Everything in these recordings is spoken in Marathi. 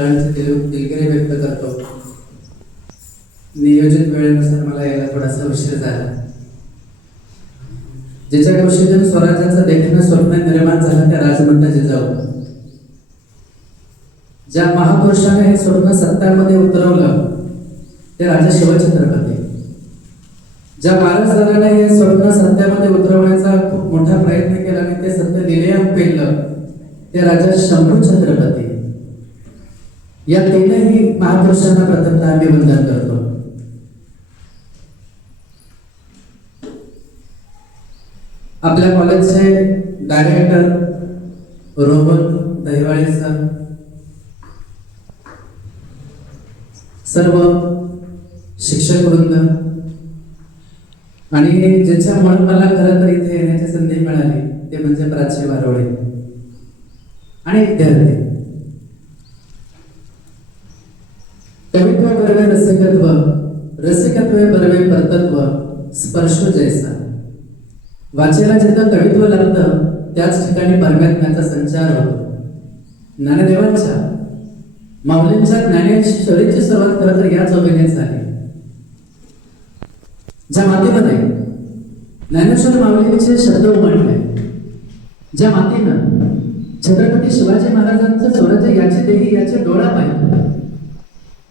दिलगिरी व्यक्त करतो. नियोजित वेळेनुसार मला यायला थोडासा उशीर झाला. ज्याच्या गोष्टीतून स्वराज्याचं देखणं स्वप्न निर्माण झालं त्या राजमंडळ जिजाऊ, ज्या महापुरुषाने हे स्वप्न सत्यामध्ये उतरवलं ते राजा शिवछत्रपती, ज्या महाराजांनी हे स्वप्न सत्यामध्ये उतरवण्याचा खूप मोठा प्रयत्न केला आणि ते सत्य दिलेयम पेललं ते राजा शंभू छत्रपती. या तीनही महापुरुषांना प्रथमतः आम्ही वंदन करतो. आपल्या कॉलेजचे डायरेक्टर रोहन दहिवाळे सर, सर्व शिक्षक वृंद आणि ज्याच्यामुळे मला खरं तर इथे येण्याची संधी मिळाली ते म्हणजे प्राची वारोळे आणि विद्यार्थी. कवित्व बरवे रसिकत्व, रसिकत्व बरवे परतत्व, स्पर्श जैसा. वाचेला जिथं कवित्व लागतं त्याच ठिकाणी परमात्म्याचा संचार होतो. ज्ञानदेवांच्या माऊलींच्या ज्ञानेश्वरीची सुरुवात खरं तर याच ओघेनेच झाली. ज्या मातीमध्ये ज्ञानेश्वर माऊलींचे शब्द उमटले, ज्या मातीनं छत्रपती शिवाजी महाराजांचं स्वराज्य याची देही याचे डोळा पाहिजे,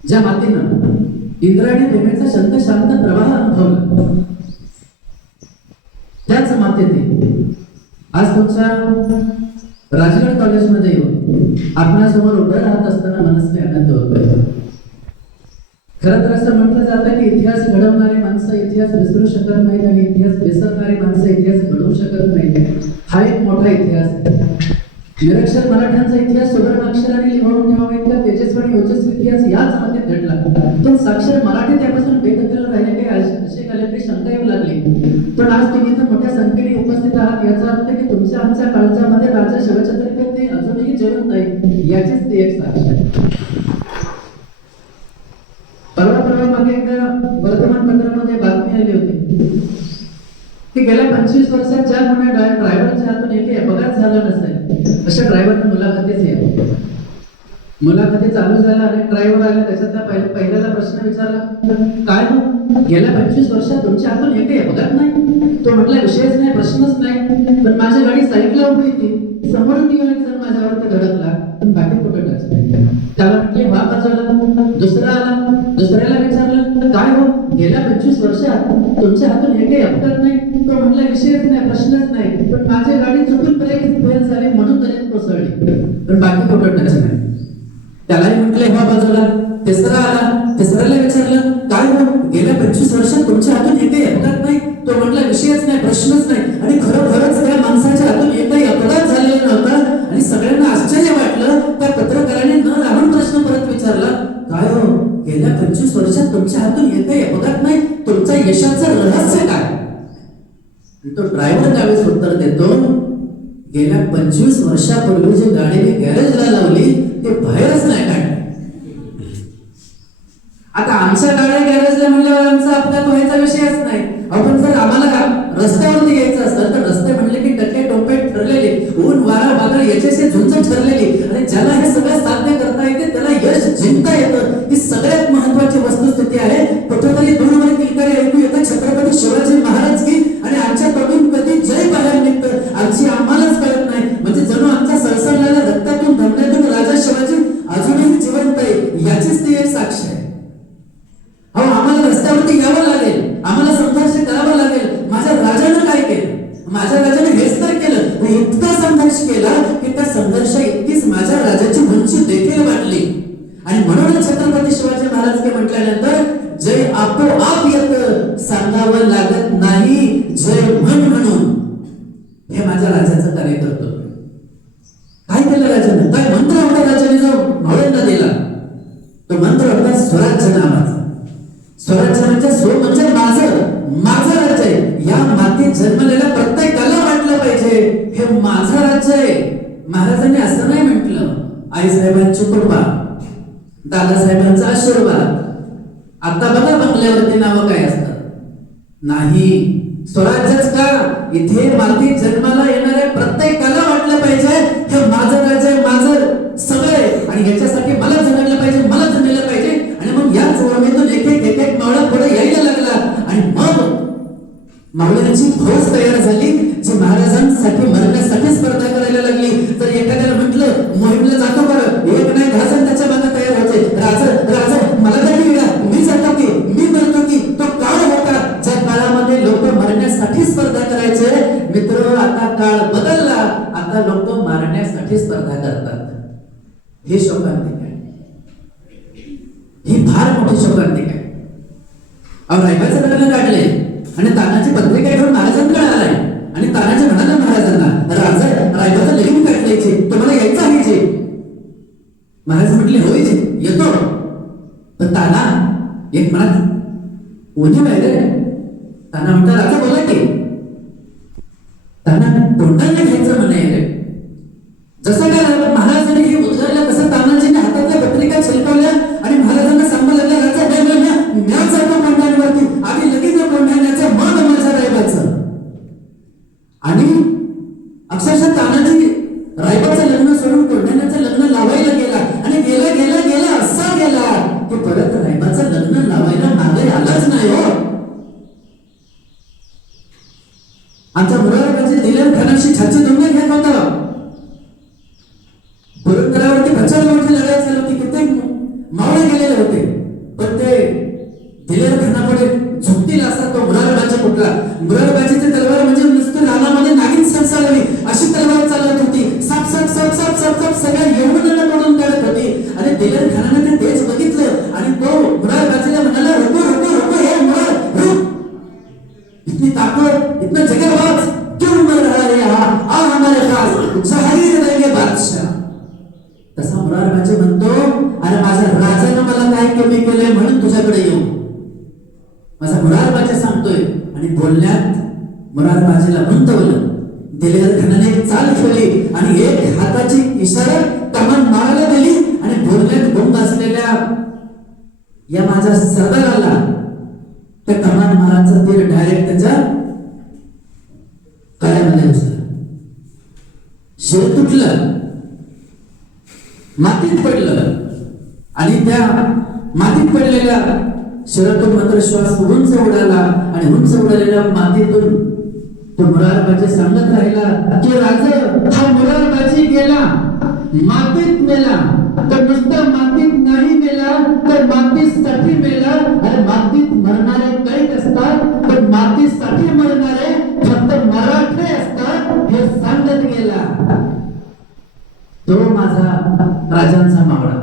ज्या मातीनं इंद्रायणी प्रेमेचा शांत प्रवाह अनुभवला, त्याच मातीत आज तुमच्या राजगड कॉलेजमध्ये येऊन आपणासमोर उभं राहत असताना मनस्वी आनंद होतोय. खरं तर असं म्हटलं जातं की इतिहास घडवणारी माणसं इतिहास विसरू शकत नाहीत आणि इतिहास विसरणारी माणसं इतिहास घडवू शकत नाहीत. हा एक मोठा इतिहास आहे. निरक्षर मराठ्यांचा इतिहास सुवर्ण अक्षराने लिहून ठेवावा इतका तेजस्वी ओजस्वी इतिहास याच मातीत घडला. पण साक्षर मराठी त्यापासून बेदखल राहिले काही असे कालावधी शंका येऊ लागली. पण आज तुम्ही इथं मोठ्या संख्येने उपस्थित आहात याचा अर्थ की तुमच्या आमच्या काळजामध्ये राजा शिवछत्रपती अजूनही जिवंत आहे याचीच ती एक साक्ष आहे. परवा मागे एकदा वर्तमानपत्रामध्ये बातमी आली होती की गेल्या 25 वर्षात ज्या कोणी ड्रायव्हरच्या हातून एक अपघात झाला नसेल अशा ड्रायव्हरने मुलाखतीच यावं. मुलाखती चालू झाला आणि ड्रायव्हर आले. त्याच्यातला पहिल्याला प्रश्न विचारला, काय गेल्या 25 वर्षात तुमच्या हातून एकही अपघात नाही? तो म्हटला, विषयच नाही, प्रश्नच नाही, पण माझी गाडी साईडला उभी होती, समोरून येऊन एक जण माझ्यावरती धडकला, पण बाकी कुठं टच नाही. त्याला म्हटले व्हा बाजूला. दुसरा आला, दुसऱ्याला विचारलं, काय हो गेल्या 25 वर्षात तुमच्या हातून एकही अपघात नाही? तो म्हटला, विषयच नाही, प्रश्नच नाही, पण माझी गाडी चुकून ब्रेक फेल झाली म्हणून तरी कोसळली, पण बाकी कुठं टच नाही. त्यालाही म्हटले व्हा बाजूला. तिसरा आला, तिसऱ्याला विचारलं, काय हो गेल्या 25 वर्षात तुमच्या हातून एकही अपघात नाही? तो म्हटला, विषयच नाही, प्रश्नच नाही. आणि खरोखरच त्या माणसाच्या हातून एकही अपघात झालेला नव्हता. आणि सगळ्यांना आश्चर्य वाटलं. त्या पत्रकाराने न राहून प्रश्न परत विचारला, काय हो गेल्या 25 वर्षात तुमच्या हातून एकही अपघात नाही, तुमच्या यशाचं रहस्य काय? तो ड्रायव्हर त्यावेळेस उत्तर देतो, गेल्या 25 वर्षापूर्वी जी गाडी मी गॅरेजला लावली ते बाहेरच नाही काढली. आता आमच्या गाड्या गॅरेजला म्हणल्यावर आमचा अपघात व्हायचा विषयच नाही. आपण जर आम्हाला रस्त्यावरती यायचं असेल तर रस्ते म्हणले की टक्के टोपे ठरलेले, ऊन वारा वादळ याच्याशी झुंज ठरलेली, आणि ज्याला हे सगळं साध्य करता येते त्याला यश जिंकता येतं. ही सगळ्यात महत्वाची वस्तुस्थिती आहे. कुठेतरी दूरवर किलकारी ऐकू येतं छत्रपती शिवाजी महाराज की, आणि आमच्या तरुण कधी जय बाहेर निघतं आमची आम्हालाच कळत नाही. म्हणजे जणू आमच्या सळसळणाऱ्या रक्तातून धमन्यातून राजा शिवाजी अजूनही जिवंत आहे याचीच ती एक साक्ष आहे. अहो आम्हाला रस्त्यावरती यावं लागेल, आम्हाला संघर्ष करावा लागेल. माझ्या राजानं काय केलं? माझ्या राजाने हेच तर केलं. इतका संघर्ष केला की त्या संघर्ष इतकीच माझ्या राजाची उंची देखील वाढली. आणि म्हणूनच छत्रपती शिवाजी महाराज के म्हटल्यानंतर जय आपोआप येतं, सांगावं लागत नाही जय म्हणून. हे माझ्या राजाचं कार्य करतो. काय केलं राजाने? काय मंत्र होता राजाने जो मावळ्यांना दिला? तो मंत्र होता स्वराज्य नावाचा. स्वराज्य म्हणजे स्व म्हणजे माझं राज्य आहे. या मातीत जन्मलेल्या प्रत्येकाला वाटलं पाहिजे हे माझं राज्य आहे. महाराजांनी असं नाही म्हटलं, आईसाहेबांची कृपा, दादासाहेबांचा आशीर्वाद, आता बघा बंगल्यावरती नावं काय असतात. नाही, स्वराज्यच का इथे मातीत जन्माला येणाऱ्या प्रत्येकाला वाटलं पाहिजे हे माझं राज्य, माझं सगळं, आणि याच्यासाठी मला जगण्याची मावळ्यांची फौज तयार झाली जी महाराजांसाठी मरण्यासाठी स्पर्धा करायला लागली. तर एखाद्याला म्हटलं मोहीमला जातो बरं, एक नाही 10 जण त्याच्या मागे तयार होते. राजा मला तरी मी जातो की मी मरतो की. तो काळ होता ज्या काळामध्ये लोक मरण्यासाठी स्पर्धा करायचे. मित्र, आता काळ बदलला, आता लोक मारण्यासाठी स्पर्धा करतात. हे शोकांतिक आहे, ही फार मोठी शोकांतिक आहे. अहो, रायबाचं लग्न काढले आणि तानाची पत्रिका घेऊन महाराजांकडे आलाय आणि तानाजी म्हणाला महाराजांना, राजा रायबाचं लगीन काढायचे, तुम्हाला यायचं आहे जे? महाराज म्हटले, होय जे येतो. पण ताना एक मनात उणीव आहे रे. ताना म्हणता, राजा बोला की. ताना तोंडाने घ्यायचं म्हणे रे. जसं काय महाराजांनी हे उद्गारलं तसं तानाजीने हातातल्या पत्रिका छिलकवल्या आणि महाराजांना सांगू लागले, राजा म्या जातो कोंढाण्यावरती, आधी लगेच कोंढाण्याचं मग माझ्या रायबाचं. आणि अक्षरशः तानाजी रायबाचं लग्न सोडून कोंढाण्याचं लग्न लावायला गेला आणि गेला गेला गेला असा गेला की परत रायबाचं लग्न लावायला मागे आलाच नाही. हो, आमचा मुरारबाजी दिलेर खानाशी छाती दोन्ही घेत होता. पुरंदरावरती प्रचंड मोठी लढाई चालू होती, कित्येक मावळे गेलेले होते. पण ते दिलेर खानापुढे झुकतील असा तो मुरारबाजी कुठला. मुरारबाजीची तलवार म्हणजे नुसतं रानामध्ये नागिन सरसावली अशी तलवार चालत होती. साप साप साप साप साप साप सगळ्या यवनांना तोडून काढत होती. आणि दिलेर खानाने ते तेच बघितलं आणि तो मुरारबाजीला म्हणाला, रुको रुको रुको हे मुरार रुक, इतनी ताकत इतना जगरबाज क्यों मर रहा है यहाँ, आ हमारे पास जहांगीर देंगे बादशाह. तसा मुरारबाजी म्हणतो, अरे माझ्या राजानं मला काय कमी केलंय म्हणून तुझ्याकडे येऊ. माझा मुरारबाजी सांगतोय. आणि बोलण्यात मुरारबाजीला गुंतवलं. दिलेर खानाने एक चाल खेळली आणि एक हाताची इशारा कमान मारायला दिली आणि बोलण्यात गुंग असलेल्या या माझ्या सरदाराला त्या कमान माराचा तीर डायरेक्ट त्याच्या गळ्यामध्ये घुसला. शिर तुटलं, मातीत पडलं आणि त्या मातीत पडलेल्या शिरातून मात्र श्वास उंच उडाला आणि उंच उडालेल्या मातीतून तो मुरारबाजी सांगत राहिला की राजा, हा मुरारबाजी गेला, मातीत मेला, तर नुसतं मातीत नाही मेला तर मातीसाठी मेला. आणि मातीत मरणारे कैक असतात पण मातीसाठी मरणारे फक्त मराठे असतात हे सांगत गेला. तो माझा राजांचा मावळा.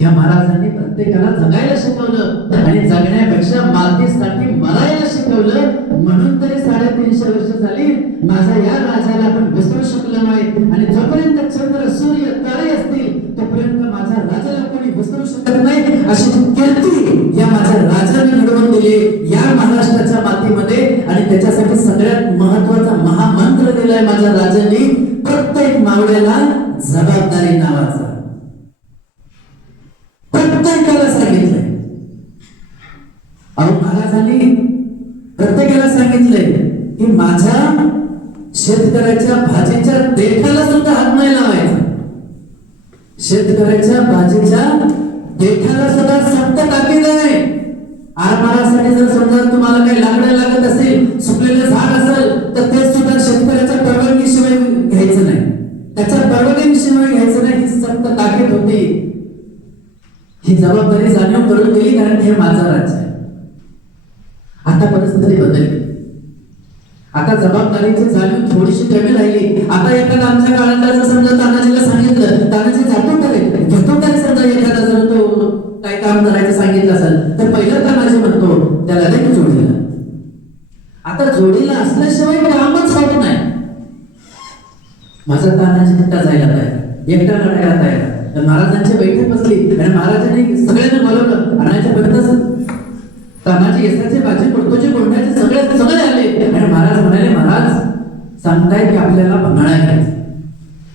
या महाराजांनी प्रत्येकाला जगायला शिकवलं आणि जगण्यापेक्षा मातीसाठी मरायला शिकवलं. म्हणून तरी 350 वर्ष झाली माझ्या या राजाला आपण विसरू शकलो नाही. आणि जोपर्यंत चंद्र सूर्य तारे असतील तोपर्यंत माझ्या राजाला कोणी विसरू शकत नाही. अशी कीर्ती या माझ्या राजाने घडवून दिली या महाराष्ट्राच्या मातीमध्ये. आणि त्याच्यासाठी सगळ्यात महत्वाचा महामंत्र दिलाय माझ्या राजांनी, प्रत्येक मावळ्याला जबाबदारी नावाचा. प्रत्येकाला सांगितलंय. अहो, महाराजांनी प्रत्येकाला सांगितलंय की माझ्या शेतकऱ्याच्या भाजीच्या देठाला सुद्धा हात नाही लावायचा. शेतकऱ्याच्या भाजीच्या देठाला सुद्धा सक्त ताकीद आहे. आरमारासाठी जर समजा तुम्हाला काही लाकडं लागत असेल, सुकलेलं झाड असेल तर ते सुद्धा शेतकऱ्याच्या परवानगीशिवाय घ्यायचं नाही, त्याच्या परवानगीशिवाय घ्यायचं नाही. ही सक्त ताकीद होती. ही जबाबदारी जाणीव करून दिली कारण हे माझा राज्य आहे. आता परिस्थिती बदलली. आता जबाबदारीची जाणीव थोडीशी कमी राहिली. आता एखादा आमच्या काळात जर समजा तानाजीला सांगितलं, तानाजी जातो का रे, घेतो का रे, समजा एखादा जर तो काय काम करायचं सांगितलं असेल तर पहिलं तानाजी म्हणतो त्याला दे की जोडीला. आता जोडीला असल्याशिवाय कामच होत नाही. माझा तानाजी एकटा जायला तयार, एकटा लढायला तयार. महाराजांची बैठक बसली आणि महाराजांनी सगळ्यांना बोलवलं. आणायच्या पर्यंत तानाजी यशाचे बाजी पडतोचे कोंढाचे सगळे आले आणि महाराज म्हणाले, महाराज सांगताय की आपल्याला पन्हाळा घ्यायचा,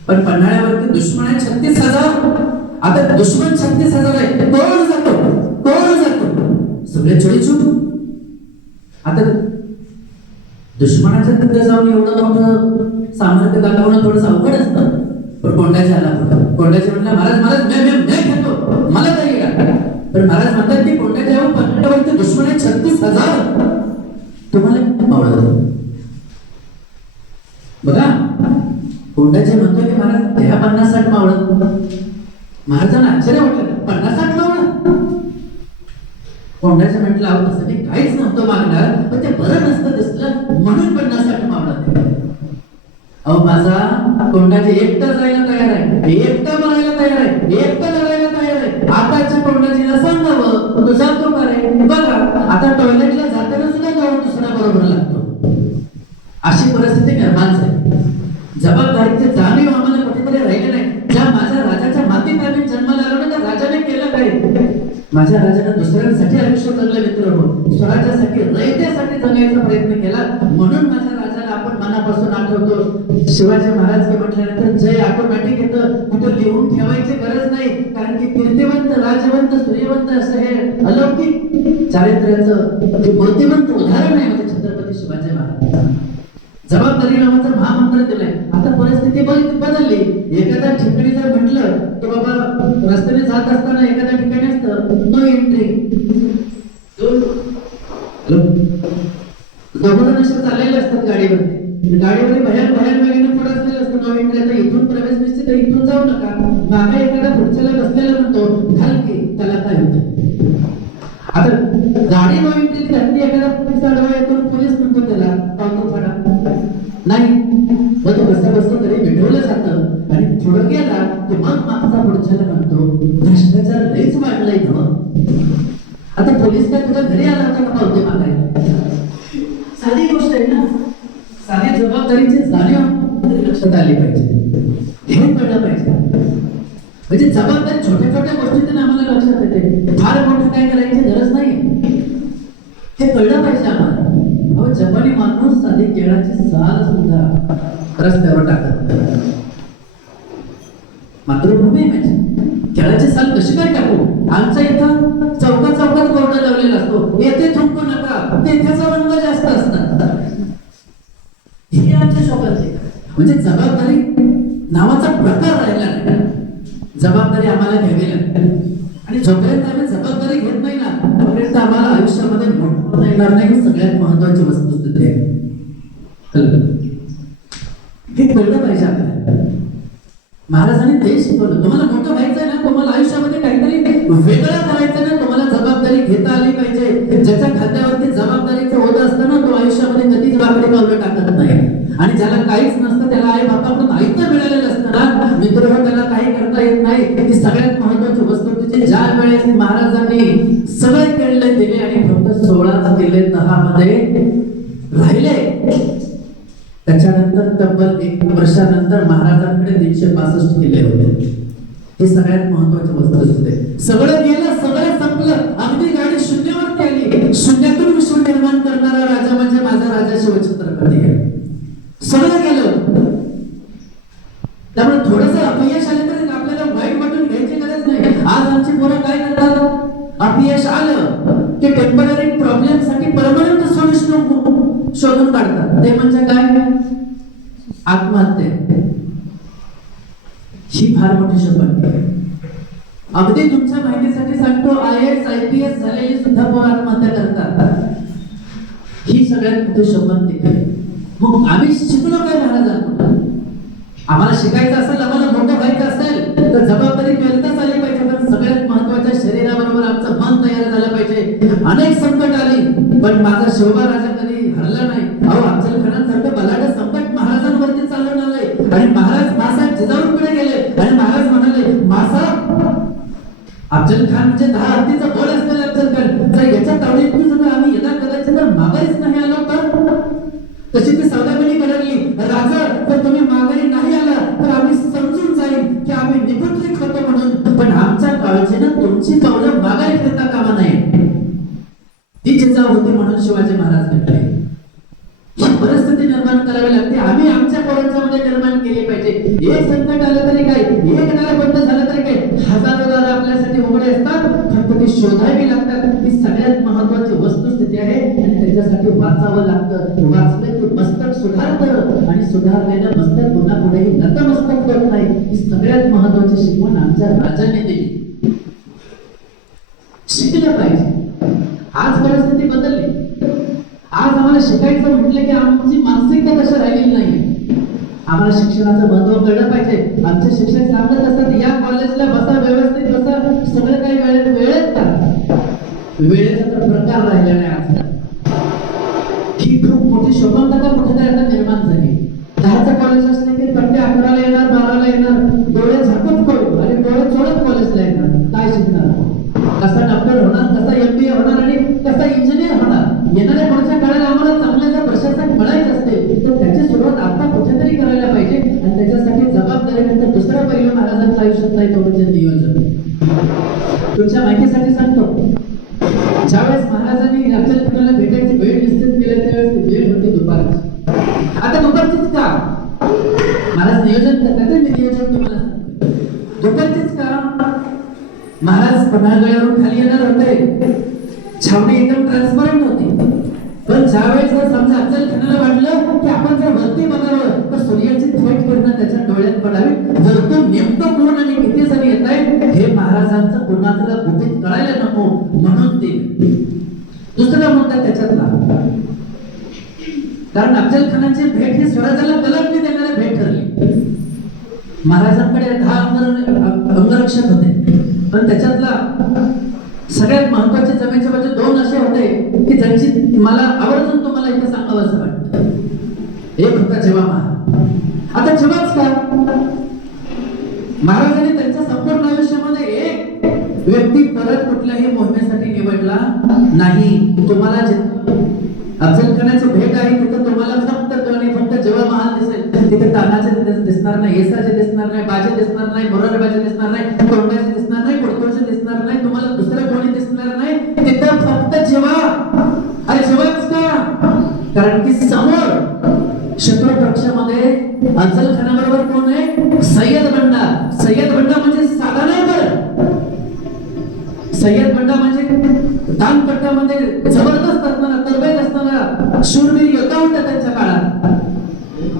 पण पन्हाळ्यावरती दुश्मन आहे 36,000. आता दुश्मन 36,000 आहे, कोण जातो कोण जातो, सगळे चुडीचूप. आता दुश्मनाच्या तिथे जाऊन एवढं मोठं सामर्थ्य दाखवणं थोडंसं अवघड असतं. पण कोंढाचे आला होता. कोंढाचे म्हणला, महाराज महाराज मी घेतो, मला तरी येणार. पण महाराज म्हणतात की कोंढाच्या पन्हाळ्यावरती दुश्मन आहे 36,000, तुम्हाला मावळं कोंडाचे म्हणतो की महाराज द्या 50-60 मावळं. महाराजांना आश्चर्य वाटलं, 50-60 मावळं. कोंडाचे म्हटलं अहो तसं मी काहीच नव्हतं मागणार, पण ते बरं नसतं दिसलं म्हणून 50-60 मावळं दिले. अहो माझा कोंडाचे एकटा जायला तयार आहे, एकटा मरायला तयार आहे, एकटा लढायला तयार आहे. आताच्या कोंडाजीला सांगावं तो जातो का रे? बघा आता टॉयलेटला जाताना सुद्धा जाऊन दुसरा बरोबर लागतो. अशी परिस्थिती निर्माण झाली. जबाबदारीचे जाणीव आम्हाला कुठेतरी राहिले नाही. ज्या माझ्या राजाच्या मातीत आम्ही जन्माला आलो ना, त्या राजाने केलं काय? माझ्या राजाने दुसऱ्यांसाठी आयुष्य जगलं मित्र हो, स्वराज्यासाठी रयतेसाठी जगायचा प्रयत्न केला. म्हणून माझ्या राजाला आपण मनापासून आठवतो. शिवाजी महाराज के म्हटल्यानंतर जय ऑटोमॅटिक येतं, कुठं लिहून ठेवायची गरज नाही. कारण की कीर्तिवंत, राजवंत, सूर्यवंत असं हे अलौकिक चारित्र्याचं जे मूर्तिमंत उदाहरण आहे म्हणजे छत्रपती शिवाजी महाराज. जबाबदारी नावाचं महामंत्र दिलंय. आता परिस्थिती बदलली. एखाद्या ठिकाणी जर म्हटलं की बाबा रस्त्याने जात असताना एखाद्या ठिकाणी असतं नो एंट्री, दोघं असे चाललेले असतात गाडीवरती, गाडीवर भयान वेगाने पुढे असलेलं असतं नो एंट्री. आता इथून प्रवेश निश्चित, इथून जाऊ नका. मागे एखादा पुढच्याला बसलेला म्हणतो घाल की, त्याला काय होतं? आता गाडी नो एंट्री घातली, एखादा पोलीस आडवा येतो, पोलीस म्हणतो त्याला पावतो फाडा नाही, मग तो कसं तरी मिटवलं जातं आणि पुढे गेला की मग मागचा पुढच्याला म्हणतो भ्रष्टाचार लईच वाढलाय ना. आता पोलीस काय तुझ्या घरी आला होता का पावते मागायला? साधी गोष्ट आहे ना. साधी जबाबदारीची जाणीव लक्षात आली पाहिजे, हे कळलं पाहिजे. म्हणजे जबाबदारी छोट्या छोट्या गोष्टीतून आम्हाला लक्षात येते, फार मोठं काय करायची गरज नाही, हे कळलं पाहिजे आम्हाला. जपानी माणूस साधी केळाची साल सुद्धा रस्त्यावर टाकत. मातृभूमी म्हणजे केळाची साल कशी काय टाकू? आमच्या इथं चौकात बोर्ड लावलेला असतो, येथे थुंकू नका, तेथेचा रंग जास्त असतात. हे आमच्या शोकाचे म्हणजे जबाबदारी नावाचा प्रकार राहिला नाही. जबाबदारी आम्हाला घ्यावी लागते आणि जोपर्यंत आम्ही जबाबदारी घेत नाही ना, तोपर्यंत आम्हाला आयुष्यामध्ये मोठं येणार नाही. सगळ्यात महत्वाची वस्तुस्थिती आहे. हे कळलं पाहिजे आपल्याला. महाराजांनी ते शिकवलं, तुम्हाला मोठं व्हायचंय ना, तुम्हाला आयुष्यामध्ये काहीतरी वेगळं करायचं ना, तुम्हाला जबाबदारी घेता आली पाहिजे. ज्याच्या खात्यावरती जबाबदारीचं होत असतं ना, तो आयुष्यामध्ये कधीच वाकडी पावलं टाकत नाही. आणि ज्याला काहीच नसतं, त्याला आई बापाकडून ऐकतं मिळालेलं असतं ना मित्र, त्याला काही करता येत नाही. ती सगळ्यात महत्वाची वस्तू तुझी. ज्या वेळेस महाराजांनी सगळे केळले दिले आणि फक्त 16 किल्ले 10 मध्ये राहिले, त्याच्यानंतर तब्बल 1 वर्षानंतर महाराजांकडे 365 किल्ले होते. हे सगळ्यात महत्वाची वस्तू असते. सगळं गेलं, सगळं संपलं, अगदी गाडी शून्यावरती आली. शून्यातून विश्व निर्माण करणारा राजा म्हणजे माझा राजा शिवछत्रपती आहे. सगळं गेलं. त्यामुळे थोडंसं अपयश आलं तरी आपल्याला वाईट वाटून घ्यायची गरज नाही. आज आमची पोरं काय करतात? अपयश आलं की टेम्पररी प्रॉब्लेम साठी परमनंट सोल्युशन शोधून काढतात. ते म्हणजे काय? आत्महत्या. ही फार मोठी शपथ आहे. अगदी तुमच्या माहितीसाठी सांगतो, IAS IPS झालेली सुद्धा पोरं आत्महत्या करतात. ही सगळ्यात मोठी शपथ आहे. मग आम्ही शिकलो काय महाराजांकडून? आम्हाला शिकायचं असेल, आम्हाला मोठं व्हायचं असेल तर जबाबदारी पेलताच आली पाहिजे. पण सगळ्यात महत्वाच्या शरीराबरोबर आमचं मन तयार झालं पाहिजे. अनेक संकट आली पण माझा शिवबा राजा कधी हरला नाही. अहो अफजल खानासारखं बलाढ्य संकट महाराजांवरती चालून आलंय आणि महाराज मासाहेब जिजाऊन पुढे गेले आणि महाराज म्हणाले, मासाहेब अफजल खान म्हणजे 10 हत्तीचं बोल असलेलं अफजल खान, जर याच्या तावडीतून सुद्धा आम्ही यदा कदाचित जर माघारीच नाही आलो तर तशी ती सौदामिनी कडकली, राजा जर तुम्ही माघारी नाही आला तर आम्ही समजून जाईल की आम्ही निपुत्रिक होतो म्हणून, पण आमच्या काळजीनं तुमची पावलं माघारी घेता कामा नये. ती जिजाऊ होती म्हणून शिवाजी महाराज भेटले. ही परिस्थिती निर्माण करावी लागते. आम्ही आमच्या पोरांच्या मध्ये निर्माण केली पाहिजे. एक संकट आलं तरी काय, एक नारा बंद झालं तरी काय, हजारो दार आपल्यासाठी उघडे असतात, फक्त ते शोधावी लागतात. ही सगळ्यात महत्वाची वस्तुस्थिती आहे आणि त्याच्यासाठी वाचावं लागतं. वाचलं की मस्तक सुधारतं आणि सुधारलेलं मस्तक पुन्हा पुढेही नतमस्तक होत नाही. ही सगळ्यात महत्वाची शिकवण आमच्या राजाने दिली. शिकलं पाहिजे. आज परिस्थिती बदलली. आज आम्हाला शिकायचं म्हटलं की आमची मानसिकता तशी राहिलेली नाही. आम्हाला शिक्षणाचं महत्व कळलं पाहिजे. आमचे शिक्षक सांगत असतात या कॉलेजला बसा, व्यवस्थित बसा, सगळं काही वेळेत करा. वेळेचा तर प्रकार राहिला नाही आजकाल. ही खूप मोठी शोभनता कुठेतरी आता निर्माण झाली. 10चं कॉलेज असले की पट्टे 11ला येणार, 12ला येणार, डोळे झाकून करू आणि डोळे चोळत कॉलेजला येणार. काय शिकणार? कसा डॉक्टर होणार, कसा MBA होणार आणि कसा इंजिनियर होणार? येणाऱ्या पुढच्या काळाला आम्हाला चांगलं जर प्रशासक मिळायचं असते तर त्याची सुरुवात आता कुठेतरी करायला पाहिजे. आणि त्याच्यासाठी जबाबदारीनंतर दुसरा पैलू महाराजांच्या आयुष्यात आहे तो म्हणजे नियोजन. तुमच्या माहितीसाठी सांगतो, ज्यावेळेस महाराजांनी अफजलखानाला भेटायची वेळ निश्चित केली त्यावेळेस ती वेळ होती दुपारची. आता दुपारचीच का? महाराज नियोजन करतात. मी नियोजन तुम्हाला सांगतो, दुपारचीच का? महाराज पन्हाळगडावरून खाली येणार होते. छावणी एकदम ट्रान्सपरंट होती. पण ज्यावेळेस जर समजा अफजलखानाला वाटलं की आपण जर वरती बघावं तर सूर्याची थेट किरण त्याच्या डोळ्यात पडावी. जर तो नेमकं कोण आणि किती जण येत आहे हे महाराजांचं कोणाला गुपित कळायला नको म्हणून ते. दुसरा मुद्दा त्याच्यातला, कारण अफजलखानाची भेट ही स्वराज्याला कलंक देणारी भेट ठरली. महाराजांकडे 10 अंगरक्षक होते, पण त्याच्यातला सगळ्यात महत्वाचे जमेच्या बाजू 2 असे होते की ज्यांची मला आवर्जून तुम्हाला इथे सांगावं असं वाटतं. एक होता जेव्हा आता जेव्हाच का महाराजांनी त्यांच्या संपूर्ण आयुष्यामध्ये एक व्यक्ती परत कुठल्याही मोहिमेसाठी निवडला नाही. तुम्हाला अफजलखानाची भेट आहे तिथे तुम्हाला फक्त जेव्हा महाल दिसेल तिथे तानाचे दिसणार नाही, येसाचे दिसणार नाही, बाजे दिसणार नाही, मोरारबाजे दिसणार नाही, तोंडाचे दिसणार नाही, कुडकुडचे दिसणार नाही, तुम्हाला दुसरं कोणी दिसणार नाही. तिथं फक्त जेव्हा. अरे जेव्हाच का? कारण की समोर शत्रू पक्षामध्ये अफजलखानाबरोबर कोण आहे? सय्यद बंडा. सय्यद बंडा म्हणजे साधा नाही बरं. सय्यद बंडा म्हणजे दानपट्ट्यामध्ये जबरदस्त असणारा, तरबेज असणारा शूरवीर योद्धा होता त्यांच्या काळात.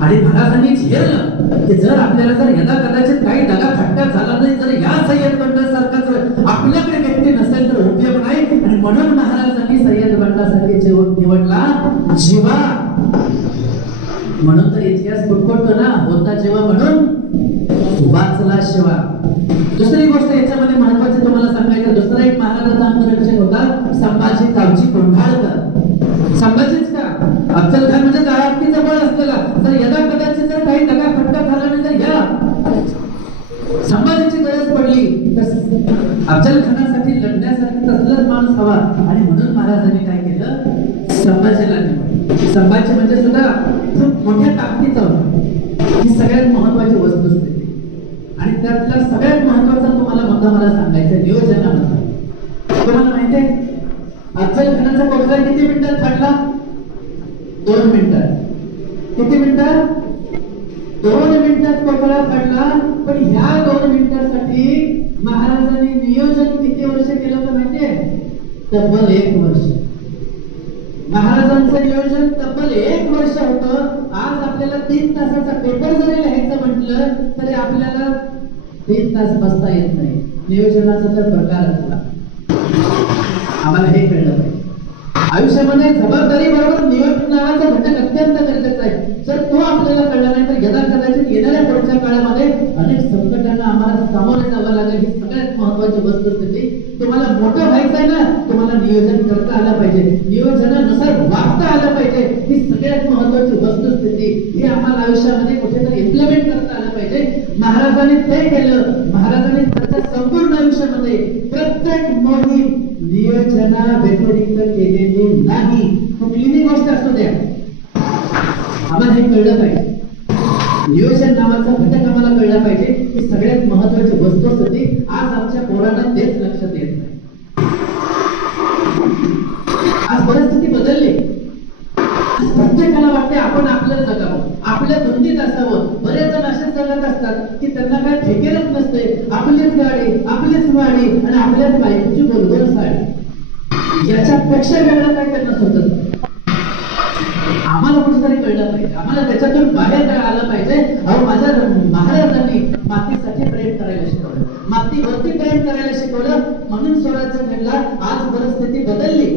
आणि महाराजांनी झेललं की जर आपल्याला जर यदा कदाचित काही दगा फटका झाला नाही, जर या सय्यद बंडासारखा जर आपल्याकडे व्यक्ती नसेल तर उपयोग नाही. आणि म्हणून महाराजांनी सय्यद बंडासाठी निवडला जीवा. म्हणून तर इतिहास पुटपुटतो ना, होता जेव्हा म्हणून वाचला शिवा. दुसरी गोष्ट याच्यामध्ये महत्वाची तुम्हाला सांगायचं, दुसरा एक महाराजांचा अंगरक्षक होता संभाजी कावजी कोंढाळकर. संभाजीच का? अफजलखान म्हणजे काळातीचा बळ असलेला. जर यदा कदाचित जर काही दगा फटका झाला नाही तर या संभाजीची गरज पडली तर अफजलखानासाठी लढण्यासाठी तसलाच माणूस हवा. आणि म्हणून महाराजांनी काय केलं? संभाजीला निवडलं. संभाजी म्हणजे सुद्धा खूप मोठ्या ताकदीचा होता. ही सगळ्यात महत्वाची वस्तुस्थिती. आणि त्यातला सगळ्यात महत्वाचा तुम्हाला मुद्दा मला सांगायचा नियोजनामध्ये. तुम्हाला माहिती आहे अफजलखानाचा कोठरा किती मिनिटात फाडला? 2 मिनिटात. किती मिनिटात? 2 मिनिटात कोठरा फाडला. पण ह्या 2 मिनिटासाठी महाराजांनी नियोजन किती वर्ष केलं होतं माहितीये? तब्बल 1 वर्ष. महाराजांचं नियोजन तब्बल 1 वर्ष होतं. आज आपल्याला 3 तासाचा पेपर जरी लिहायचं म्हटलं तरी आपल्याला 3 तास बसता येत नाही. नियोजनाचा तर प्रकार असला. आम्हाला हे कळलं पाहिजे. आयुष्यामध्ये जबाबदारी बरोबर नियोजन नावाचा घटक अत्यंत गरजेचा आहे. जर तो आपल्याला कळला नाही तर यदा कदाचित येणाऱ्या पुढच्या काळामध्ये अनेक संकटांना आम्हाला सामोरे जावं लागेल. ही सगळ्यात महत्वाची वस्तुस्थिती. तुम्हाला मोठं व्हायचं आहे ना, तुम्हाला नियोजन करता आलं पाहिजे, नियोजनानुसार वागता आलं पाहिजे. ही सगळ्यात महत्वाची वस्तुस्थिती. ही आम्हाला आयुष्यामध्ये कुठेतरी इम्प्लिमेंट करता आलं पाहिजे. महाराजांनी ते केलं. महाराजांनी त्यांच्या संपूर्ण आयुष्यामध्ये प्रत्येक मोहीम नियोजना व्यतिरिक्त केलेली नाही. कुठलीही गोष्ट असू द्या आम्हाला हे कळलं पाहिजे. नियोजन नावाचा घटक आम्हाला कळला पाहिजे. ही सगळ्यात महत्वाची वस्तुस्थिती. आज आमच्या पोरांना तेच लक्षात येत नाही. आज परिस्थिती बदलली. प्रत्येकाला वाटते आपण आपलं जगावं, आपल्या धुंदीत असावं. बरेच जण असेच जगत असतात की त्यांना काय ठेकेरच नसते. आपलीच गाडी, आपलीच वाडी आणि आपल्याच बायकोची गोलगोल साडी. याच्यापेक्षा वेगळं काय त्यांना सुचत. आम्हाला कुठेतरी कळलं पाहिजे. आम्हाला त्याच्यातून बाहेर काय आलं पाहिजे. अहो माझ्या महाराजांनी मातीसाठी प्रेम करायला शिकवलं, मातीवरती प्रेम करायला शिकवलं. म्हणून स्वराज्य घडला. आज परिस्थिती बदलली.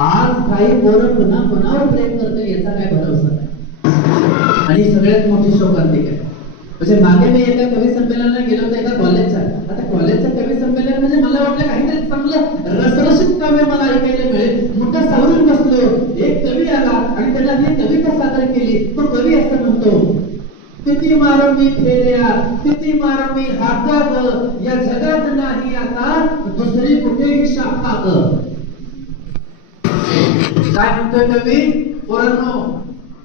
आज काही पोरं पुन्हा कोणावर प्रेम करते याचा काय भरोसा नाही. आणि सगळ्यात मोठी शोकांतिका आहे. म्हणजे मागे मी एका कवी संमेलनाला गेलो होतो एका कॉलेजच्या. आता कॉलेजचं कवी संमेलन म्हणजे मला वाटलं काहीतरी चांगलं रसरशीत काव्य मला ऐकायला मिळेल. मोठा सावरून बसलो, एक कवी आला आणि त्याला मी कविता सादर केली. तो कवी असं म्हणतो, किती मारो मी फेऱ्या, किती मारो मी हाका ग, या जगात नाही आता दुसरी कुठेही शाखा ग. काय म्हणतोय कवी? पोरांनो,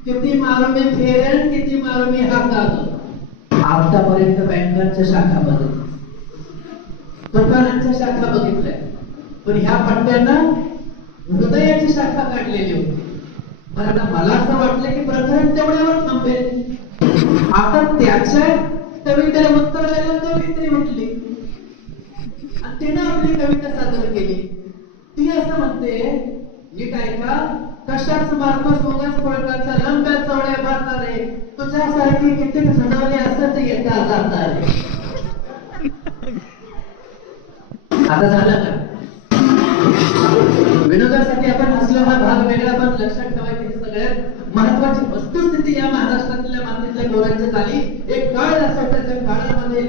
किती मारो मी फेऱ्या, किती मारो मी हाका ग. आतापर्यंत बँकांच्या शाखा बघितल्या, दुकानांच्या शाखा बघितल्या, पण ह्या पट्ट्यानं हृदयाची शाखा काढलेली होती. पण आता मला असं वाटलं की प्रकरण तेवढ्यावर थांबेल. आता त्याच्या कवितेला उत्तर द्यायला कवित्री म्हटली आणि तिनं आपली कविता सादर केली. ती असं म्हणते, नीट ऐका, कशाच मारतोस उगाच फळकाचा, लंब्या चवड्या भाता रे, तुझ्यासारखी कित्येक झडवले असंच येता जाता रे. आता झालं का? विनोदासाठी आपण हसलो हा भाग वेगळा, पण लक्षात ठेवायची सगळ्यात महत्वाची वस्तुस्थिती या महाराष्ट्रातल्या मातीतल्या पोरांच्या झाली. एक काळ असा होता, त्या काळामध्ये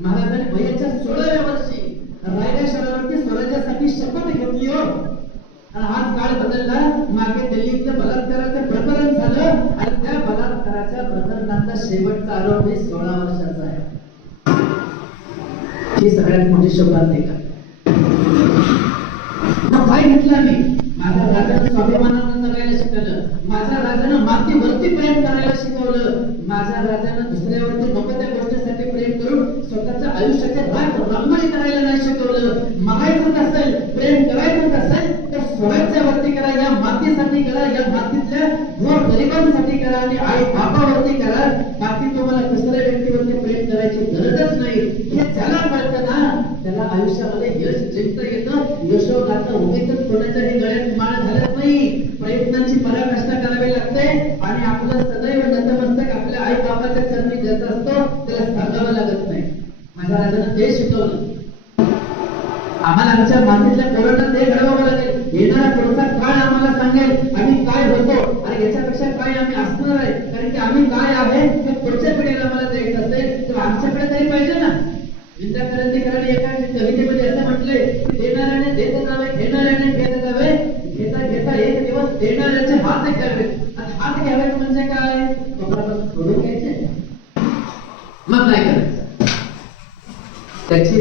महाराजांनी वयाच्या 16व्या वर्षी रायगड शहरावरती स्वराज्यासाठी शपथ घेतली हो. आणि आज काळ बदलला. मागे दिल्लीतलं बलात्काराचं प्रकरण झालं आणि त्या बलात्काराच्या प्रकरणाचा शेवटचा आरोपी 16 वर्षाचा आहे. ही सगळ्यात मोठी शोकांतिका. मग काय घेतलं मी? माझ्या राजानं स्वाभिमानानं जगायला शिकवलं, माझ्या राजानं मातीवरती प्रेम करायला शिकवलं, माझ्या राजानं दुसऱ्यावरती नको त्या गोष्टीसाठी प्रेम करून स्वतःच्या आयुष्याचे राग रंगोळी करायला नाही शिकवलं. मागायचं असेल, प्रेम करायचं असेल तर स्वराज्यावरती करा, या मातीसाठी करा, या मातीतल्या गोर गरिबांसाठी करा आणि आई बापावरती करा. बाकी तुम्हाला दुसऱ्या व्यक्तीवरती प्रेम करायची गरजच नाही. हे ज्याला कळतं ना त्याला आयुष्यामध्ये यश जिंकता येतं. यशोगाथा उगीच कोणाच्याही गळ्यात माळ घालत नाही. प्रयत्नांची पराकाष्ठा करावी लागते आणि आपलं सदैव नतमस्तक आपल्या आई बापाच्या चरणी ज्याचा असतो त्याला सांगावं लागत नाही. माझ्या राजानं ते शिकवलं. आम्हाला आमच्या मातीतल्या पोरांना ते घडवावं लागेल. येणारा पुढचा काळ आम्हाला सांगेल आम्ही काय होतो आणि याच्यापेक्षा काय आम्ही असणार आहे. कारण की आम्ही काय आहे हे पुढच्या पिढीला आम्हाला द्यायचं असेल तर आमच्याकडे तरी पाहिजे ना. विद्या क्रांतिकारांनी एका कवितेमध्ये असं म्हटलंय की देणाऱ्याने देत जावे, घेणाऱ्याने घेत जावे, घेता घेता एक दिवस देणाऱ्याचे हात घ्यावे. हात घ्यावेत म्हणजे काय? कपडापासून सोडून घ्यायचे, मग काय करायचं? त्याची